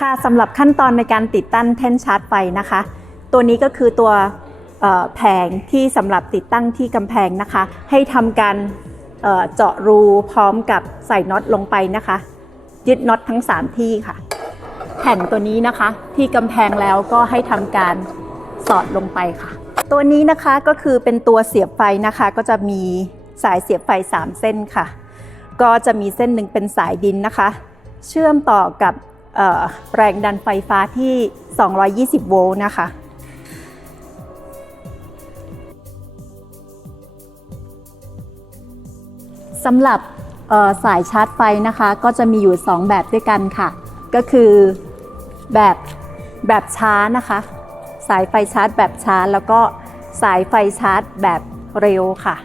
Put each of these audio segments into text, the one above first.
ค่ะสำหรับขั้นตอนในการติดตั้งแท่นชาร์จไฟนะคะ ตัวนี้ก็คือตัวแผงที่สำหรับติดตั้งที่กำแพงนะคะ ให้ทำการเจาะรูพร้อมกับใส่น็อตลงไปนะคะ ยึดน็อตทั้ง 3 ที่ค่ะ แผ่นตัวนี้นะคะ ที่กำแพงแล้วก็ให้ทำการสอดลงไปค่ะ ตัวนี้นะคะก็คือเป็นตัวเสียบไฟนะคะ ก็จะมีสายเสียบไฟ 3 เส้นค่ะ ก็จะมีเส้นหนึ่งเป็นสายดินนะคะ เชื่อมต่อกับ แรงดันไฟฟ้าที่ 220 โวลต์นะคะสำหรับสายชาร์จไฟนะคะก็จะมีอยู่ 2 แบบด้วยกันค่ะ ก็คือแบบแบบช้านะคะ สายไฟชาร์จแบบช้า แล้วก็สายไฟชาร์จแบบเร็วค่ะ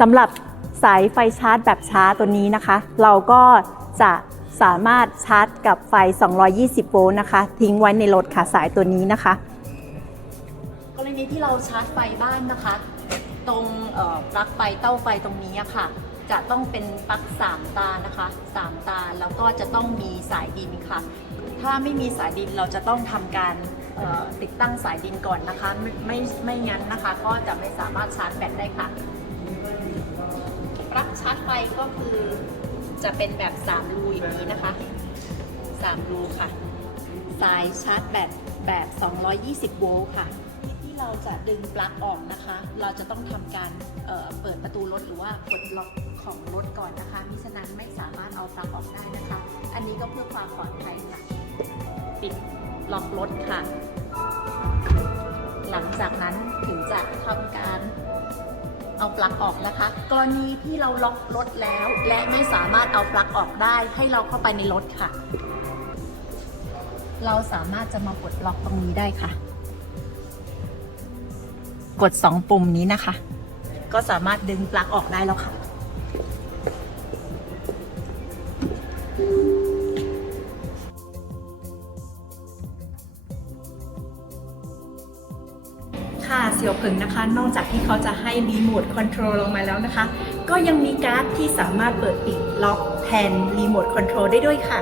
สำหรับสายไฟชาร์จแบบช้าตัวนี้นะคะ เราก็จะ สามารถชาร์จกับไฟ 220 โวลต์นะคะ ทิ้งไว้ในรถค่ะสายตัวนี้นะคะ กรณีที่เราชาร์จไฟบ้านนะคะ ตรงปลั๊กไฟเต้าไฟตรงนี้ค่ะ จะต้องเป็นปลั๊กสามตานะคะสามตาแล้วก็จะต้องมีสายดินค่ะ ถ้าไม่มีสายดินเราจะต้องทำการติดตั้งสายดินก่อนนะคะ ไมไม่ไม่งั้นนะคะ ก็จะไม่สามารถชาร์จแบตได้ค่ะปลั๊กชาร์จไฟก็คือ จะเป็นแบบ3รูอย่างนี้นะคะ3รูค่ะ สายชาร์จแบตแบบ 220 โวลต์ค่ะ ที่เราจะดึงปลั๊กออกนะคะ เราจะต้องทำการเเปิดประตูรถหรือว่ากดล็อกของรถก่อนนะคะ มิฉะนั้นไม่สามารถเอาปลั๊กออกได้นะคะ อันนี้ก็เพื่อความปลอดภัยค่ะ ปิดล็อกรถค่ะ หลังจากนั้นถึงจะทำการ เอาปลั๊กออกนะคะ กรณีที่เราล็อกรถแล้ว และไม่สามารถเอาปลั๊กออกได้ให้เราเข้าไปในรถค่ะ เราสามารถจะมาปลดล็อกตรงนี้ได้ค่ะ กด 2 ปุ่มนี้นะคะ ก็สามารถดึงปลั๊กออกได้แล้วค่ะ เสี่ยวผึงนะคะ นอกจากที่เขาจะให้รีโมทคอนโทรลลงมาแล้วนะคะ ก็ยังมีการ์ดที่สามารถเปิดปิดล็อกแทนรีโมทคอนโทรลได้ด้วยค่ะ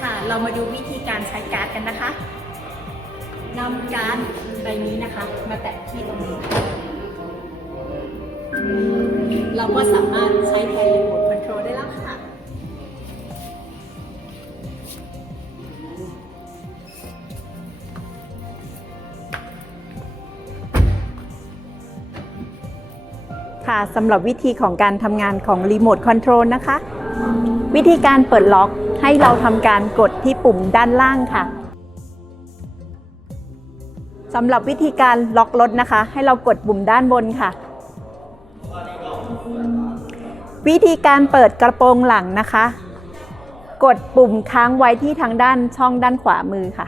ค่ะ เรามาดูวิธีการใช้การ์ดกันนะคะนำการ์ดใบนี้นะคะ มาแตะที่ตรงนี้ เราก็สามารถใช้แทนรีโมท ค่ะสำหรับวิธีของการทำงานของรีโมทคอนโทรลนะคะ วิธีการเปิดล็อกให้เราทำการกดที่ปุ่มด้านล่างค่ะสำหรับวิธีการล็อกรถนะคะ ให้เรากดปุ่มด้านบนค่ะ วิธีการเปิดกระโปรงหลังนะคะ กดปุ่มค้างไว้ที่ทางด้านช่องด้านขวามือค่ะ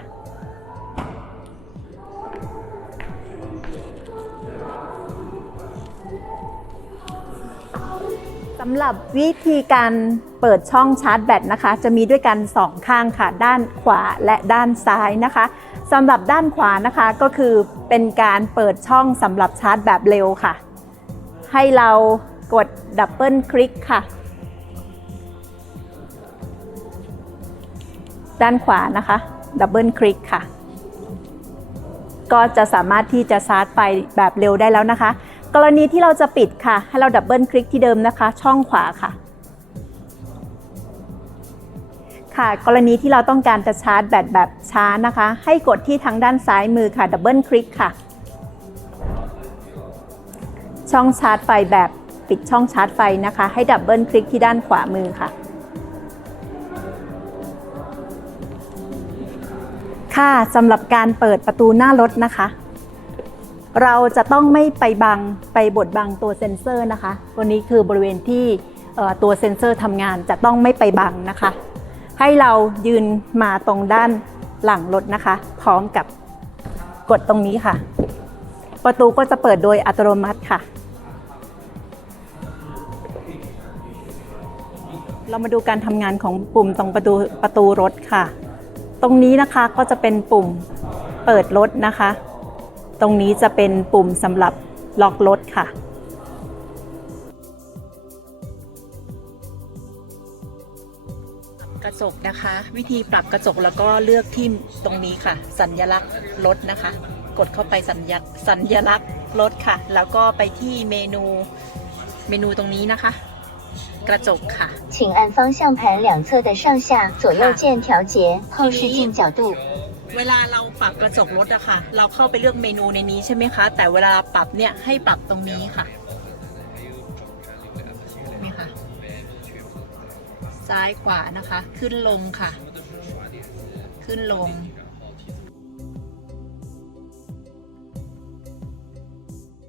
สำหรับวิธีการเปิดช่องชาร์จแบตนะคะ จะมีด้วยกัน 2 ข้างค่ะ ด้านขวาและด้านซ้ายนะคะสำหรับด้านขวานะคะก็คือเป็นการเปิดช่องสำหรับชาร์จแบบเร็วค่ะ ให้เรากดดับเบิลคลิกค่ะ ด้านขวานะคะดับเบิลคลิกค่ะ ก็จะสามารถที่จะชาร์จไฟแบบเร็วได้แล้วนะคะ กรณีที่เราจะปิดค่ะ ให้เราดับเบิลคลิกที่เดิมนะคะ ช่องขวาค่ะ ค่ะ กรณีที่เราต้องการจะชาร์จแบตแบบช้านะคะ ให้กดที่ทางด้านซ้ายมือค่ะดับเบิลคลิกค่ะ ช่องชาร์จไฟแบบปิดช่องชาร์จไฟนะคะ ให้ดับเบิลคลิกที่ด้านขวามือค่ะค่ะสำหรับการเปิดประตูหน้ารถนะคะ เราจะต้องไม่ไปบังไปบดบังตัวเซ็นเซอร์นะคะ ตัวนี้คือบริเวณที่ตัวเซ็นเซอร์ทำงานจะต้องไม่ไปบังนะคะ ให้เรายืนมาตรงด้านหลังรถนะคะ พร้อมกับกดตรงนี้ค่ะ ประตูก็จะเปิดโดยอัตโนมัติค่ะ เรามาดูการทำงานของปุ่มตรงประตูประตูรถค่ะ ตรงนี้นะคะก็จะเป็นปุ่มเปิดรถนะคะ ตรงนี้จะเป็นปุ่มสำหรับล็อกรถค่ะ กระ จกนะคะ วิธีปรับกระจกแล้วก็เลือกที่ตรงนี้ค่ะ สัญลักษณ์รถนะคะ กดเข้าไปสัญญาสัญลักษณ์รถค่ะ แล้วก็ไปที่เมนูเมนูตรงนี้นะคะ กระจกค่ะ 请按方向盘两侧的上下左右键调节后视镜角度。 เวลาเราปรับกระจกรถอะค่ะ เราเข้าไปเลือกเมนูในนี้ใช่ไหมคะ แต่เวลาปรับเนี่ยให้ปรับตรงนี้ค่ะนี่ค่ะ ซ้ายขวานะคะ ขึ้นลงค่ะ ขึ้นลง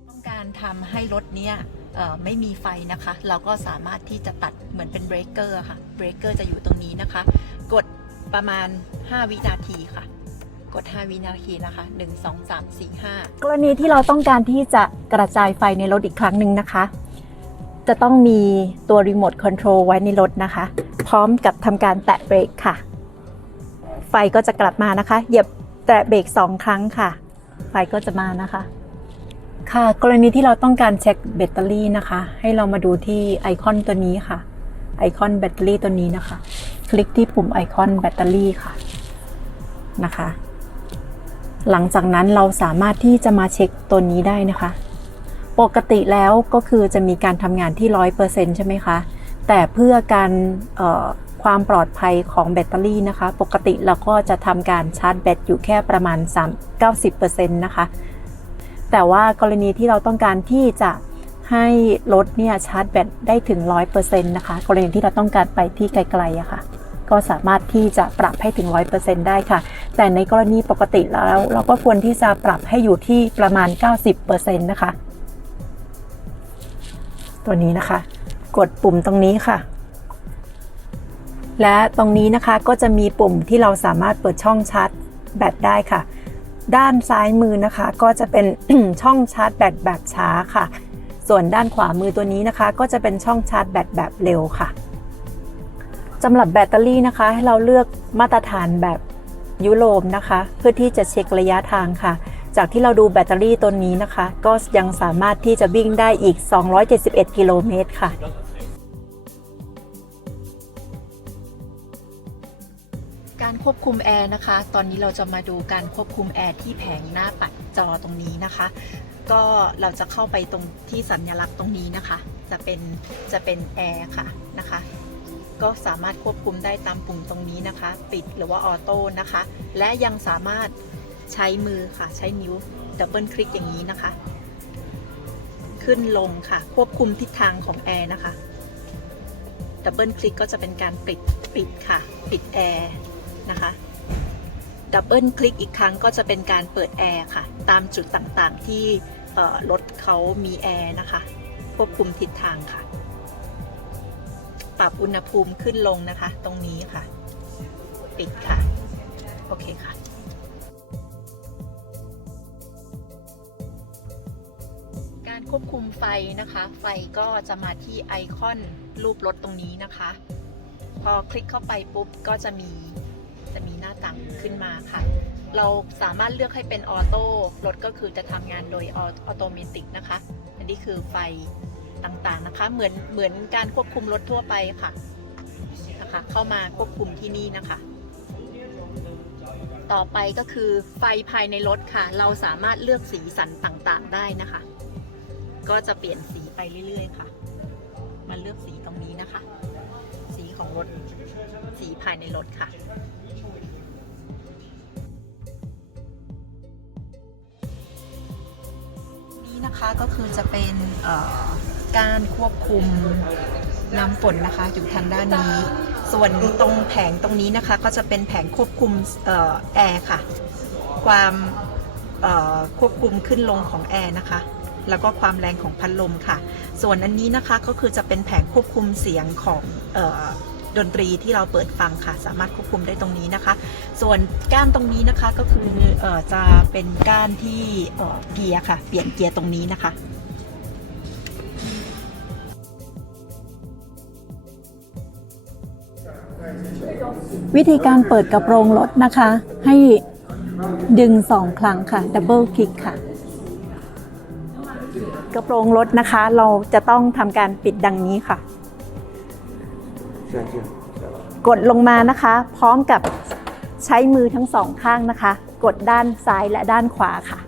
ต้องการทำให้รถเนี้ยไม่มีไฟนะคะ เราก็สามารถที่จะตัดเหมือนเป็นเบรกเกอร์ค่ะ เบรกเกอร์จะอยู่ตรงนี้นะคะ กดประมาณ 5 วินาทีค่ะ กด 5 วินาทีนะคะ 1 2 3 4 5 กรณีที่เราต้องการที่จะกระจายไฟในรถอีกครั้งหนึ่งนะคะ จะต้องมีตัวรีโมทคอนโทรลไว้ในรถนะคะ พร้อมกับทำการแตะเบรกค่ะ ไฟก็จะกลับมานะคะ เหยียบแตะเบรกสองครั้งค่ะ ไฟก็จะมานะคะ ค่ะ กรณีที่เราต้องการเช็คแบตเตอรี่นะคะ ให้เรามาดูที่ไอคอนตัวนี้ค่ะ ไอคอนแบตเตอรี่ตัวนี้นะคะ คลิกที่ปุ่มไอคอนแบตเตอรี่ค่ะนะคะ หลังจากนั้นเราสามารถที่จะมาเช็คตัวนี้ได้นะคะ ปกติแล้วก็คือจะมีการทำงานที่ 100%ใช่ไหมคะ แต่เพื่อการความปลอดภัยของแบตเตอรี่นะคะ ปกติเราก็จะทำการชาร์จแบตอยู่แค่ประมาณ 3 90%นะคะ แต่ว่ากรณีที่เราต้องการที่จะให้รถเนี่ยชาร์จแบตได้ถึง 100%นะคะ กรณีที่เราต้องการไปที่ไกลๆอะค่ะ ก็สามารถที่จะปรับให้ถึง 100%ได้ค่ะ แต่ในกรณีปกติแล้ว เราก็ควรที่จะปรับให้อยู่ที่ประมาณ 90%นะคะ ตัวนี้นะคะ กดปุ่มตรงนี้ค่ะ และตรงนี้นะคะก็จะมีปุ่มที่เราสามารถเปิดช่องชาร์จแบตได้ค่ะ ด้านซ้ายมือนะคะ ก็จะเป็นช่องชาร์จแบตแบบช้าค่ะ ส่วนด้านขวามือตัวนี้นะคะ ก็จะเป็นช่องชาร์จแบตแบบเร็วค่ะสำหรับแบตเตอรี่นะคะ ให้เราเลือกมาตรฐานแบบ ยุโรปนะคะ เพื่อที่จะเช็คระยะทางค่ะ จากที่เราดูแบตเตอรี่ตัวนี้นะคะ ก็ยังสามารถที่จะวิ่งได้อีก 271 กิโลเมตรค่ะการควบคุมแอร์นะคะ ตอนนี้เราจะมาดูการควบคุมแอร์ที่แผงหน้าปัดจอตรงนี้นะคะ ก็เราจะเข้าไปตรงที่สัญลักษณ์ตรงนี้นะคะ จะเป็นจะเป็นแอร์ค่ะนะคะ ก็สามารถควบคุมได้ตามปุ่มตรงนี้นะคะ ปิดหรือว่าออโต้นะคะ และยังสามารถใช้มือค่ะ ใช้นิ้วดับเบิลคลิกอย่างนี้นะคะ ขึ้นลงค่ะ ควบคุมทิศทางของแอร์นะคะดับเบิลคลิกก็จะเป็นการปิดปิดค่ะ ปิดแอร์นะคะดับเบิลคลิกอีกครั้งก็จะเป็นการเปิดแอร์ค่ะ ตามจุดต่างๆที่รถเขามีแอร์นะคะ ควบคุมทิศทางค่ะ ปรับอุณหภูมิขึ้นลงนะคะ ตรงนี้ค่ะ ปิดค่ะ โอเคค่ะการควบคุมไฟนะคะ ไฟก็จะมาที่ไอคอนรูปรถตรงนี้นะคะ พอคลิกเข้าไปปุ๊บก็จะมีจะมีหน้าต่างขึ้นมาค่ะ เราสามารถเลือกให้เป็นออโต้รถก็คือจะทำงานโดยออโตเมติกนะคะ อันนี้คือไฟ ต่างๆนะคะ เหมือนเหมือนการควบคุมรถทั่วไปค่ะนะคะ เข้ามาควบคุมที่นี่นะคะ ต่อไปก็คือไฟภายในรถค่ะ เราสามารถเลือกสีสันต่างๆได้นะคะ ก็จะเปลี่ยนสีไปเรื่อยๆค่ะ มาเลือกสีตรงนี้นะคะ สีของรถสีภายในรถค่ะนี่นะคะก็คือจะเป็นเอ่อ การควบคุมน้ำฝนนะคะ อยู่ทางด้านนี้ ส่วนตรงแผงตรงนี้นะคะ ก็จะเป็นแผงควบคุมออแอร์ค่ะ ความควบคุมขึ้นลงของแอร์นะคะ แล้วก็ความแรงของพัดลมค่ะ ส่วนอันนี้นะคะก็คือจะเป็นแผงควบคุมเสียงของออดนตรีที่เราเปิดฟังค่ะ สามารถควบคุมได้ตรงนี้นะคะ ส่วนก้านตรงนี้นะคะก็คือออจะเป็นก้านที่เเกียร์ค่ะ เปลี่ยนเกียร์ตรงนี้นะคะ วิธีการเปิดกระโปรงรถนะคะ ให้ดึงสองครั้งค่ะดับเบิลคลิกค่ะ กระโปรงรถนะคะ เราจะต้องทำการปิดดังนี้ค่ะ กดลงมานะคะ พร้อมกับใช้มือทั้งสองข้างนะคะ กดด้านซ้ายและด้านขวาค่ะ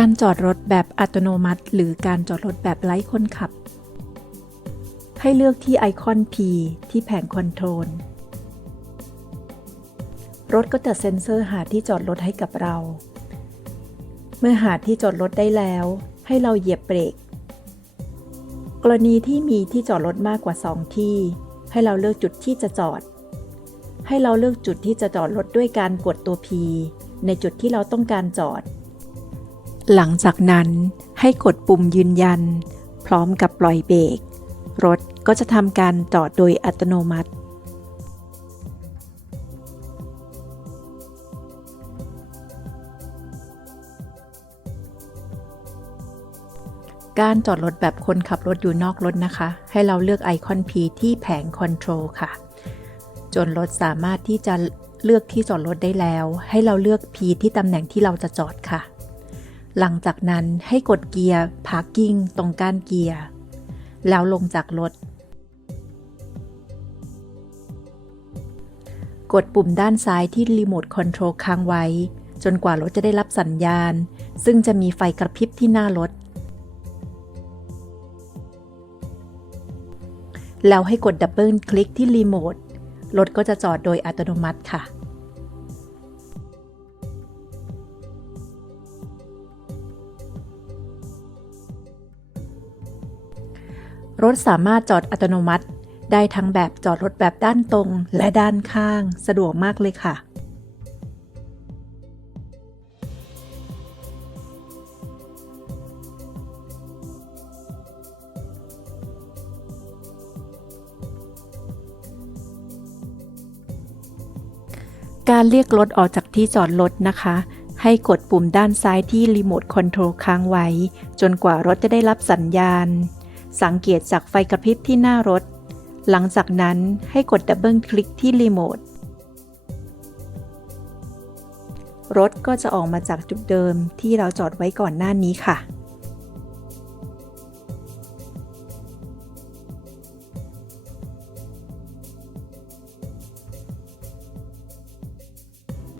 การจอดรถแบบอัตโนมัติ หรือการจอดรถแบบไร้คนขับ ให้เลือกที่ไอคอน P ที่แผงคอนโทรล รถก็จะเซ็นเซอร์หาที่จอดรถให้กับเรา เมื่อหาที่จอดรถได้แล้ว ให้เราเหยียบเบรก กรณีที่มีที่จอดรถมากกว่า 2 ที่ ให้เราเลือกจุดที่จะจอด ให้เราเลือกจุดที่จะจอดรถด้วยการกดตัว P ในจุดที่เราต้องการจอด หลังจากนั้นให้กดปุ่มยืนยัน พร้อมกับปล่อยเบรกรถก็จะทำการจอดโดยอัตโนมัติ การจอดรถแบบคนขับรถอยู่นอกรถนะคะ ให้เราเลือกไอคอน P ที่แผงคอนโทรลค่ะ จนรถสามารถที่จะเลือกที่จอดรถได้แล้ว ให้เราเลือก P ที่ตำแหน่งที่เราจะจอดค่ะ หลังจากนั้นให้กดเกียร์ Parking ตรงก้านเกียร์ แล้วลงจากรถ กดปุ่มด้านซ้ายที่รีโมทคอนโทรลค้างไว้ จนกว่ารถจะได้รับสัญญาณ ซึ่งจะมีไฟกระพริบที่หน้ารถ แล้วให้กดดับเบิลคลิกที่รีโมทรถก็จะจอดโดยอัตโนมัติค่ะ รถสามารถจอดอัตโนมัติ ได้ทั้งแบบจอดรถแบบด้านตรงและด้านข้าง สะดวกมากเลยค่ะการเรียกรถออกจากที่จอดรถนะคะ ให้กดปุ่มด้านซ้ายที่รีโมทคอนโทรลค้างไว้ จนกว่ารถจะได้รับสัญญาณ สังเกตจากไฟกระพริบที่หน้ารถ หลังจากนั้นให้กดดับเบิลคลิกที่รีโมท รถก็จะออกมาจากจุดเดิมที่เราจอดไว้ก่อนหน้านี้ค่ะ